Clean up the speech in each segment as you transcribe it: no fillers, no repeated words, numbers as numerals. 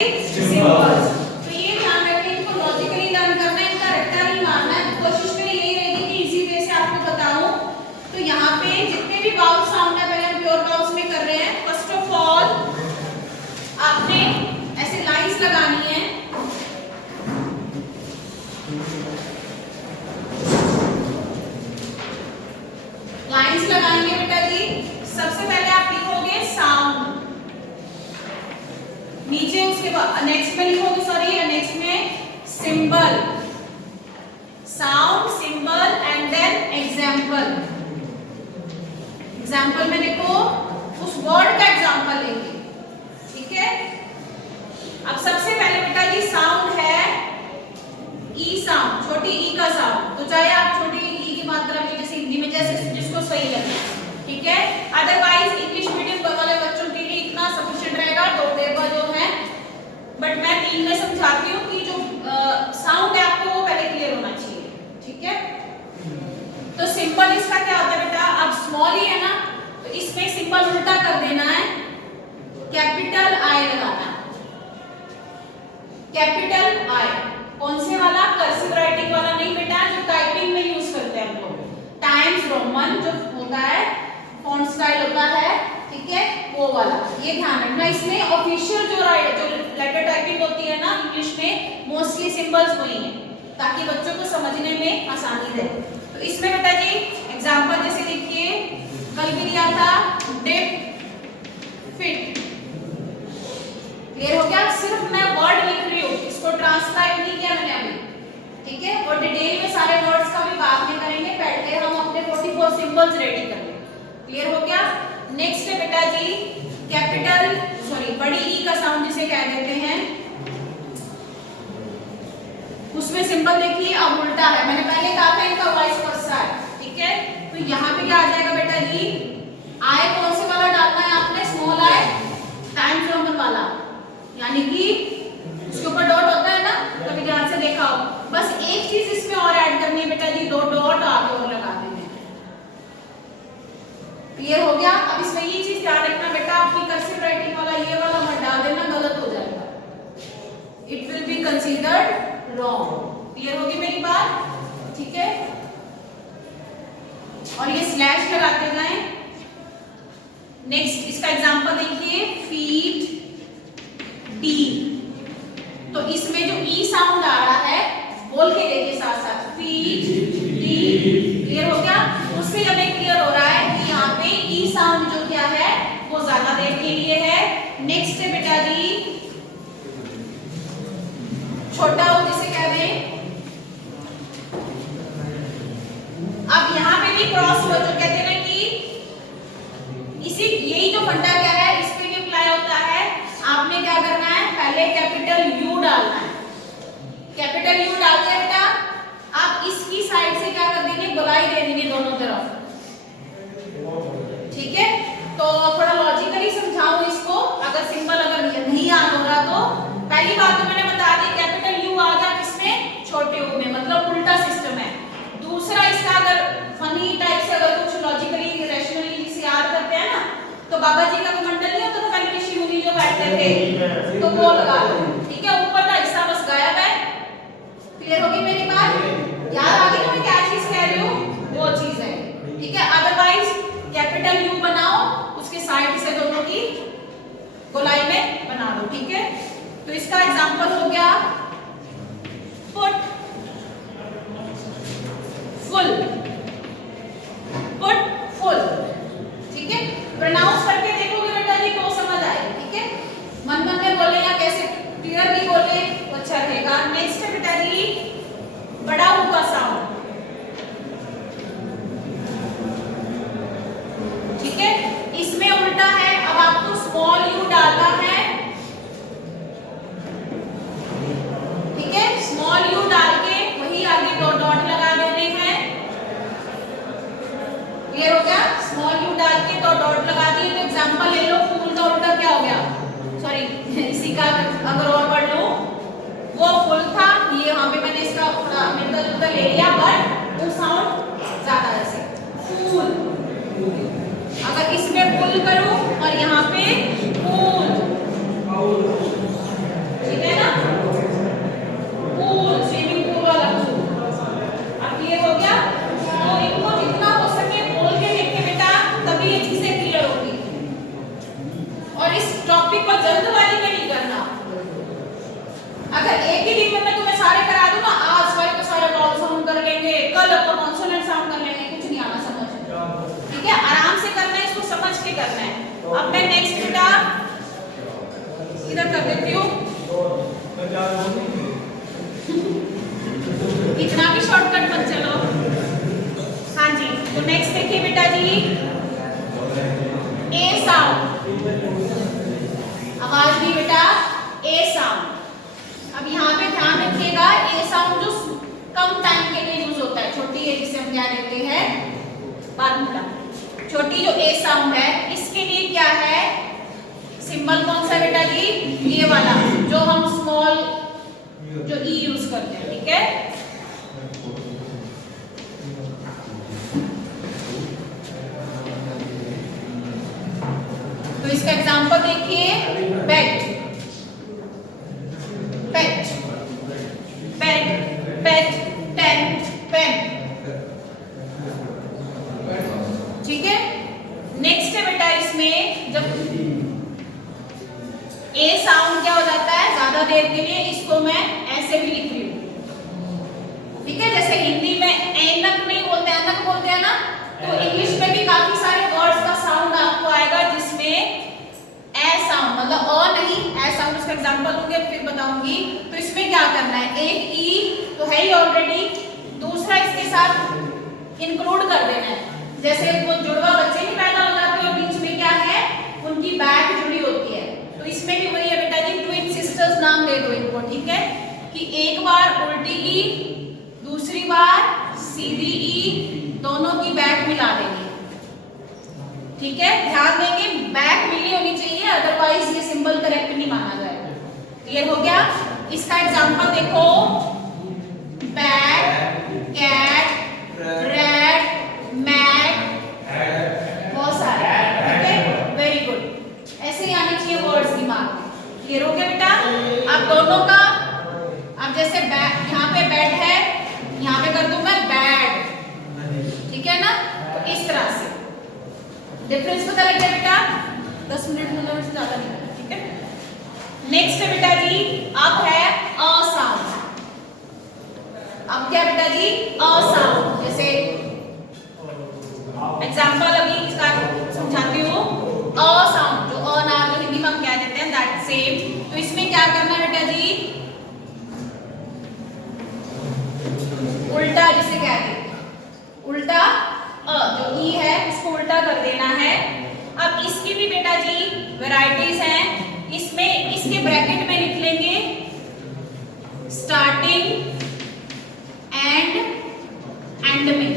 Symbols. तो ये ध्यान रखें, इनको लॉजिकली लर्न करना है, इनका रट्टा नहीं मारना है। कोशिश मेरी यही रहेगी कि इजी वे से आपको बताऊं। तो यहाँ पे जितने भी वाउल साउंड है, पहले हम प्योर वाउल्स में कर रहे हैं। फर्स्ट ऑफ ऑल आपने ऐसे लाइंस लगानी है। लाइंस लगाएंगे बेटा जी। सबसे पहले आप लिखोगे साउंड, नीचे उसके बाद नेक्स्ट में लिखोगे, सॉरी नेक्स्ट में symbol, sound, symbol and then example. Example में देखो उस वर्ड का एग्जाम्पल लेंगे, ठीक है। अब सबसे पहले बेटा जी साउंड है ई साउंड, छोटी ई का साउंड। तो चाहे आप छोटी ई की मात्रा में जैसे हिंदी में जैसे जिसको सही लगे, ठीक है। अदरवाइज इंग्लिश मीडियम वाले बच्चों के लिए इतना सफिशिएंट रहेगा, दो टेबल जो है। बट मैं तीन में समझाती हूँ कि जो साउंड है आपको वो पहले क्लियर होना चाहिए, ठीक है। तो सिंपल इसका क्या होता है बेटा, अब स्मॉल ही है ना, तो इसमें सिंपल उल्टा कर देना है, कैपिटल आई लगाना है। कैपिटल आई कौन से वाला, कर्सिव राइटिंग वाला नहीं बेटा, जो टाइपिंग में यूज करते हैं हम लोग। टाइम्स रोमन जो होता है, फॉन्ट स्टाइल होता है, ठीक है, वो वाला। ये ध्यान रखना। इसमें ऑफिशियल जो लेटर टाइपिंग होती है ना इंग्लिश में, मोस्टली सिंबल्स वही हैं, ताकि बच्चों को समझने में आसानी रहे। तो इसमें बेटा जी एग्जांपल जैसे देखिए, कल भी दिया था डिप, फिट। क्लियर हो गया। सिर्फ मैं वर्ड लिख रही हूँ, इसको ट्रांसक्राइब नहीं किया मैंने अभी, ठीक है। और डिटेल में सारे वर्ड्स का भी बाद में करेंगे, पहले हम अपने 44 सिंबल्स रेडी कर लें। क्लियर हो गया। नेक्स्ट है बेटा जी कैपिटल, सॉरी बड़ी ई का साउंड जिसे कह देते हैं, उसमें सिंबल देखिए अब उल्टा है। मैंने पहले कहा था इनका वाइस वर्सा है, ठीक है। तो यहाँ पे क्या आ जाएगा बेटा जी, आई कौन से वाला डालना है आपने, स्मॉल आई, टाइम्स रोमन वाला, यानी कि उसके ऊपर डॉट होता है ना, कभी ध्यान से देखा हो। बस एक चीज इसमें और ऐड करनी है बेटा जी, दो डॉट आगे और लगा देने। क्लियर हो गया। अब इसमें ये चीज ध्यान रखना बेटा, आपकी कर्सिव राइटिंग वाला ये वाला मत डाल देना, गलत हो जाएगा, it will be considered wrong. Clear होगी मेरी बात, ठीक है। और ये स्लैश लगाते जाएं। नेक्स्ट इसका एग्जांपल देखिए, फीट डी। तो इसमें जो ई साउंड आ रहा है, बोल के देखिए साथ साथ, फीट डी। क्लियर हो गया। उससे हमें क्लियर हो रहा है कि यहाँ पे ई साउंड जो क्या है वो ज्यादा देर के लिए है। नेक्स्ट है बेटा जी छोटा ओ जिसे कह दें। अब यहाँ पे भी क्रॉस वर्ड जो कहते हैं ना कि इसी यही जो फंडा क्या है, इस पे भी अप्लाई होता है। आपने क्या करना है, पहले कैपिटल यू डालना है। कैपिटल यू डाल दिया बेटा, आप इसकी साइड से क्या कर देंगे, गोलाई दे देंगे दोनों तरफ, ठीक है। तो थोड़ा लॉजिकली समझाऊं इसको, अगर सिंबल अगर नहीं याद हो रहा तो पहली बात तो मैंने बता दी, कैपिटल यू आ गया किसमें, छोटे यू में, मतलब उल्टा सिस्टम है। दूसरा इसका अगर फनी टाइप से अगर कुछ लॉजिकली रैशनली जिसे याद करते हैं ना, तो बाबा जी का कमंडल नहीं होता था पहले ऋषि मुनि जो बैठते थे, तो वो लगा लो, ठीक है। ऊपर का हिस्सा बस गायब है। क्लियर होगी मेरी बात, याद आ गई ना मैं क्या चीज कह रही हूँ, वो चीज है, ठीक है। अदरवाइज कैपिटल यू बनाओ, उसके साइड से दोनों की गोलाई में बना लो, ठीक है। तो इसका एग्जांपल हो गया पुट, फुल, पुट फुल, ठीक है। प्रोनाउंस करके देखोगे बेटा जी तो समझ आएगा, ठीक है। मन मन में बोले या कैसे क्लियरली बोले तो अच्छा रहेगा। नेक्स्ट है बेटा जी बड़ा ऊ का साउंड, ठीक है। इसमें उल्टा है, अब आपको स्मॉल यू डालना है, ठीक है। स्मॉल यू डाल के वही आगे दो डॉट लगा देने हैं। क्लियर हो गया। स्मॉल यू डाल के दो डॉट लगा दिए। तो एग्जांपल ले लो, फूल का उल्टा क्या हो गया, सॉरी इसी का अगर और पढ़ लो, वो फुल था, ये यहाँ पे मैंने इसका थोड़ा मिलता जुलता ले लिया, बट वो साउंड ज्यादा ऐसे फूल। अगर इसमें फुल करूं और यहाँ पे फूल, करना है। अब मैं नेक्स्ट बेटा इधर कर देती हूँ, इतना भी शॉर्टकट मत चलो। हाँ जी, तो नेक्स्ट देखिए बेटा जी, ए साउंड, आवाज भी बेटा ए साउंड। अब यहाँ पे ध्यान रखिएगा, ए साउंड जो कम टाइम के लिए यूज होता है, छोटी ए जिसे हम क्या देते हैं बाद में, छोटी जो ए साउंड है इसके लिए क्या है सिंबल, कौन सा बेटा जी, ये वाला जो हम स्मॉल जो ई यूज करते हैं, ठीक है। तो इसका एग्जांपल देखिए, बेट, पेट, पेट, पेट, पेन, पेन, ठीक है। नेक्स्ट है बेटा इसमें जब ए साउंड क्या हो जाता है ज्यादा देर के लिए, इसको मैं ऐसे भी लिख रही हूँ, ठीक है। जैसे हिंदी में ऐनक नहीं बोलते, ऐनक बोलते हैं ना, तो इंग्लिश में भी काफी सारे वर्ड्स का साउंड आपको आएगा जिसमें ए साउंड, मतलब अ नहीं ए साउंड, उसका एग्जांपल दूंगी फिर बताऊंगी। तो इसमें क्या करना है, एक ई तो है ही ऑलरेडी, दूसरा इसके साथ इंक्लूड कर देना है। जैसे वो जुड़वा बच्चे ही पैदा हो जाते हैं और बीच में क्या है उनकी बैक जुड़ी होती है, तो इसमें भी वही है बेटा जी, ट्विन सिस्टर्स नाम दे दो इनको, ठीक है। कि एक बार उल्टी ई, दूसरी बार सीधी ई, दोनों की बैक मिला देंगे, ठीक है। ध्यान देंगे बैक मिली होनी चाहिए, अदरवाइज ये सिंबल करेक्ट नहीं माना जाएगा। क्लियर हो गया। इसका एग्जांपल देखो, बैट, कैट, रैट, मैट, बहुत सारे, ठीक है, वेरी गुड। ऐसे ही आने चाहिए वर्ड्स दिमाग में। क्लियर हो गया बेटा। अब दोनों का, अब जैसे यहाँ पे बैट है, यहाँ पे कर दूं मैं बैड, ठीक है ना, तो इस तरह से डिफरेंस पता लग गया बेटा। 10 मिनट से ज्यादा नहीं लगा, ठीक है। नेक्स्ट है बेटा जी, अब है अ साउंड। अब क्या बेटा जी, अ साउंड, जैसे एग्जांपल अभी इसका समझाती हूँ। अ साउंड जो अ ना जो हिंदी में हम क्या देते हैं दैट सेम, तो इसमें क्या करना है बेटा जी, उल्टा जिसे कहते हैं, उल्टा अ जो ई है उसको उल्टा कर देना है। अब इसकी भी बेटा जी वैरायटीज हैं, इसमें इसके ब्रैकेट में लिख लेंगे स्टार्टिंग एंड एंड में,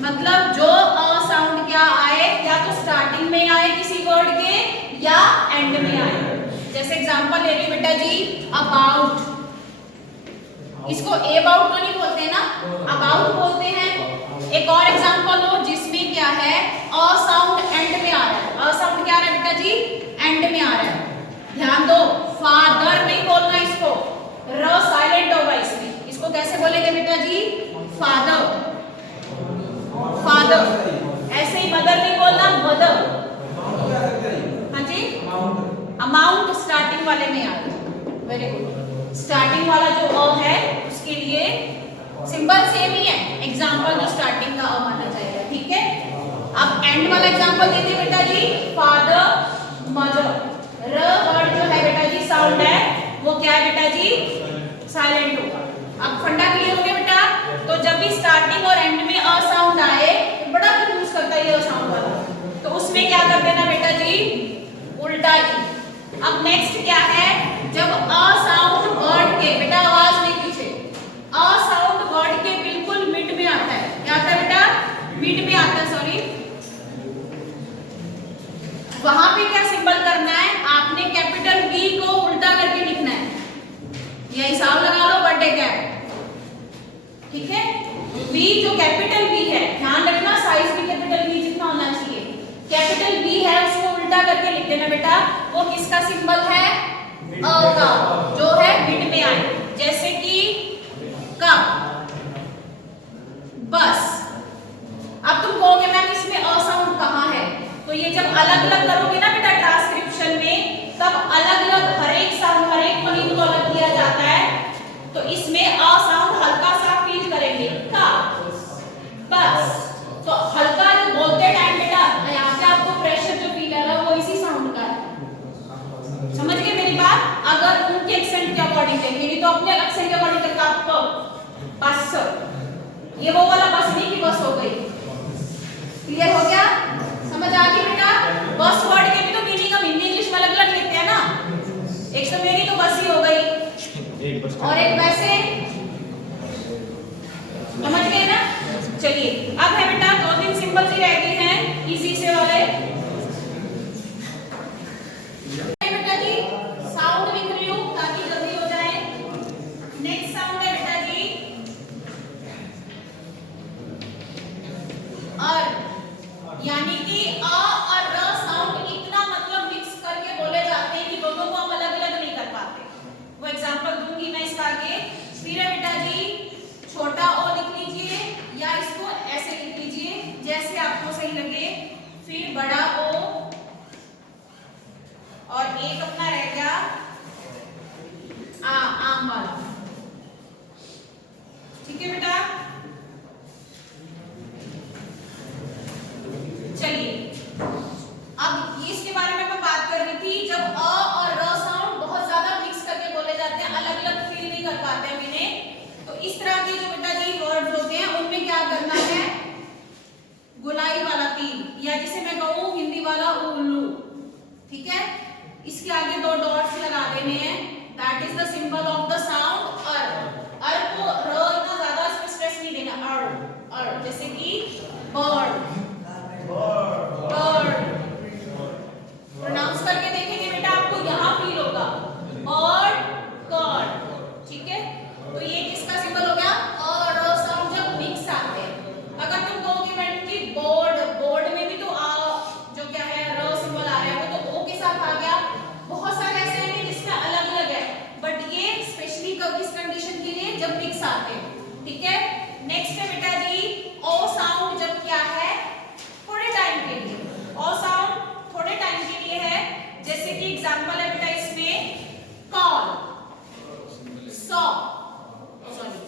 मतलब जो अ साउंड क्या आए, या तो स्टार्टिंग में आए किसी वर्ड के या एंड में आए। जैसे एग्जांपल ले रही हूं बेटा जी, अबाउट, इसको अबाउट तो नहीं बोलते ना, अबाउट बोलते हैं। एक और एग्जांपल हो जिसमें क्या है अ साउंड एंड में आ रहा है, अ साउंड क्या आ रहा है बेटा जी, एंड में आ रहा है। ध्यान दो, फादर नहीं बोलना इसको, र साइलेंट होगा इसमें, इसको कैसे बोलेंगे बेटा जी, फादर, फादर। ऐसे ही मदर नहीं बोलना, मदर। हाँ जी, अमाउंट स्टार्टिंग वाले में आ रहा है, वेरी गुड। स्टार्टिंग वाला जो अ है उसके लिए सिंबल सेम ही है, एग्जांपल जो स्टार्टिंग का अ माना जाएगा, ठीक है। अब एंड वाला एग्जांपल देते हैं बेटा जी, फादर, मदर। र वर्ड जो है बेटा जी साउंड है वो क्या है बेटा जी, साइलेंट होगा। अब फंडा क्लियर हो गया बेटा। तो जब भी स्टार्टिंग और एंड में अ साउंड आए तो बड़ा कंफ्यूज करता है ये अ साउंड वाला, तो उसमें क्या कर देना बेटा जी, उल्टा ही। अब नेक्स्ट क्या है, जब अ साउंड वर्ड के, बेटा आवाज नहीं पीछे, अ साउंड वर्ड के बिल्कुल मिड में आता है, क्या आता है बेटा, मिड में आता है, सॉरी। वहां पे क्या सिंबल करना है, आपने कैपिटल वी को उल्टा करके लिखना है, ये हिसाब लगा लो बर्थडे कैप, ठीक है। वी जो कैपिटल वी है, ध्यान रखना साइज भी कैपिटल वी जितना होना चाहिए, कैपिटल वी है उसको उल्टा करके लिख देना बेटा। वो किसका सिंबल है, अ का, जो है मिड में आए, जैसे कि कप, बस। अब तुम कहोगे मैम इसमें अ साउंड कहाँ है, तो ये जब अलग अलग करोगे ना बेटा ट्रांसक्रिप्शन में, तब अलग अलग हर एक साउंड, हर एक ध्वनि को अलग किया जाता है। तो इसमें अ साउंड हल्का सा फील करेंगे, का, बस। तो हल्का जो बोलते टाइम बेटा यहाँ पे आपको प्रेशर जो फील नहीं तो अपने अक्षर के अकॉर्डिंग करता आपको बस, ये वो वाला बस नहीं कि बस हो गई। क्लियर हो गया? समझ आ गई बेटा? बस वर्ड के भी तो मीनिंग हम हिंदी इंग्लिश में अलग अलग लिखते हैं ना, एक तो मेरी तो बस ही हो गई और एक वैसे, समझ गए ना? चलिए अब है बेटा 2-3 सिंपल ही रह गए हैं इजी से वाले। बेटा जी साउंड लिख रही हूं ताकि जल्दी हो जाए। नेक्स्ट साउंड है बेटा जी अर, यानी कि अ और र साउंड इतना मतलब मिक्स करके बोले जाते हैं कि दोनों को हम अलग अलग नहीं कर पाते। वो एग्जांपल दूंगी मैं इसका आगे। फिर है बेटा जी छोटा ओ लिख लीजिए या इसको ऐसे लिख लीजिए जैसे आपको सही लगे। फिर बड़ा ओ और एक अपना रह गया आम वाला। ठीक है बेटा? चलिए अब इसके बारे में मैं बात कर रही थी, जब अ और र साउंड बहुत ज्यादा मिक्स करके बोले जाते हैं, अलग अलग फील नहीं कर पाते हम इन्हें, तो इस तरह के जो बेटा जी वर्ड्स होते हैं उनमें क्या करना है, गोलाई वाला तीर या जिसे मैं कहूँ हिंदी वाला उल्लू। ठीक है? इसके आगे 2 डॉट्स लगा देने हैं। That is the symbol of the sound ur. अर को र इतना ज्यादा इस पे स्ट्रेस नहीं देना। अर जैसे कि बर्ड, बर्ड प्रोनाउंस करके देखेंगे बेटा आपको यहाँ फील होगा बर्ड, कर्ड। ठीक है? तो ये किसका सिंबल हो गया? अ र साउंड जब मिक्स आते हैं। अगर तुम कहोगे मैडम कि बोर्ड, बोर्ड में भी तो आ जो क्या है र सिंबल आ रहा है वो तो ओ के साथ आ गया। बहुत सारे ऐसे हैं जिसमें अलग अलग है, बट ये स्पेशली किस कंडीशन के लिए, जब मिक्स आते हैं। ठीक है? नेक्स्ट है बेटा जी ओ साउंड जब क्या है थोड़े टाइम के लिए। ओ साउंड थोड़े टाइम के लिए है, जैसे कि एग्जांपल है बेटा इसमें कॉल, सॉ, सॉरी।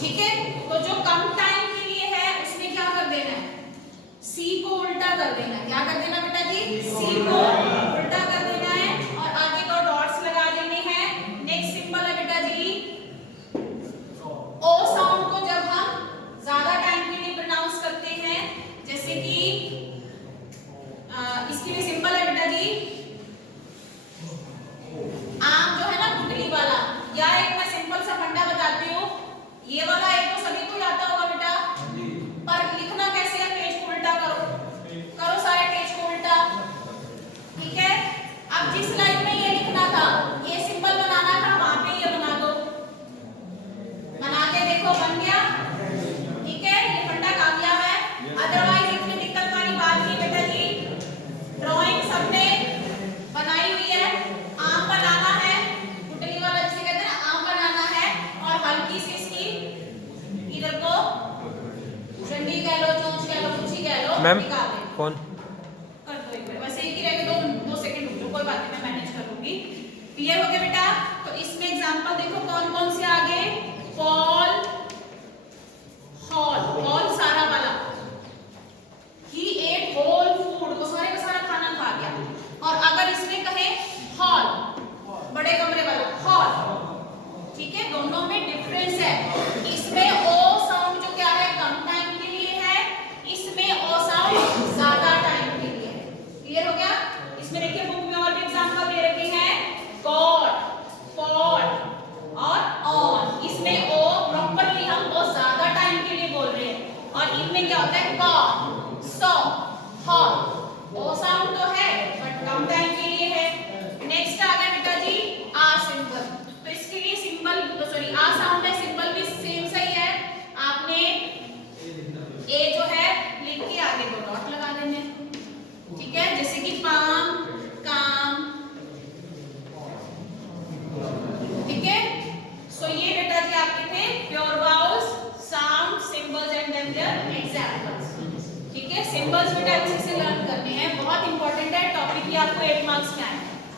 ठीक है? तो जो कम टाइम के लिए है उसमें क्या कर देना है, सी को उल्टा कर देना है। क्या कर देना बेटा जी? सी को उल्टा कर देना है और आगे 2 डॉट्स लगा देने हैं। नेक्स्ट सिंबल है बेटा जी ओ साउंड को जब हम ज्यादा टाइम के लिए प्रोनाउंस करते हैं, जैसे कि इसके लिए सिंबल है बेटा जी आम जो है ना गुठली वाला, या एक मैं सिंपल सा फंडा बताती हूँ। ये वाला एक तो सभी को आता होगा बेटा, पर लिखना कैसे है, पेज को उल्टा करो, करो सारे पेज को उल्टा। ठीक है? अब जिस लाइन में ये लिखना था, ये सिंबल बनाना था, वहां पे ये बना दो, बना के देखो बन गया। ठीक है? ये फंडा कामयाब है। अदरवाइज इतनी दिक्कत वाली बात नहीं बेटा जी, ड्राइंग सबने बनाई हुई है, आम बनाना है, गुठली वाला जिसे कहते हैं ना, आम बनाना है और हल्की सी इसकी इधर को डंडी कह लो, चोंच कह लो, कुछ ही कह लो, निकाल दे। कौन कर दो एक बार, वैसे एक ही रहेगा, 2 सेकंड रुक जाओ, कोई बात नहीं, मैं मैनेज कर लूंगी। क्लियर हो गया बेटा? तो इसमें एग्जांपल देखो कौन कौन से आगे, फॉल, हॉल, हॉल सारा वाला, ही एट होल फूड, वो सारे का सारा खाना खा गया। और अगर इसमें कहे हॉल, बड़े कमरे वाला हॉल, ठीक है? दोनों में डिफरेंस है। इसमें ओ साउंड जो क्या है कम टाइम के लिए है, इसमें ओ साउंड ज्यादा टाइम के लिए है। क्लियर हो गया? इसमें देखिए बुक में और भी एग्जांपल दे रखे हैं, गॉड, फॉल और ऑन। इसमें ओ प्रॉपर्ली हम बहुत ज्यादा टाइम के लिए बोल रहे हैं, और इनमें क्या होता है कॉल, सॉ, हॉल। ओ साउंड तो है बट कम टाइम के लिए है। नेक्स्ट आ गया बेटा जी आ सिंबल। तो इसके लिए सिंबल सॉरी आ साउंड है, सिंबल भी सेम सही है। आपने ए जो है लिख के आगे 2 डॉट लगा देने। ठीक है? जैसे कि पाम, काम। ठीक है? सो ये बेटा जी आपके थे pure vowels, sound, symbols and then their examples. ठीक है? सिंबल्स बेटा अच्छे से लर्न करने हैं, बहुत इंपॉर्टेंट है टॉपिक, ये आपको 8 मार्क्स में आएगा।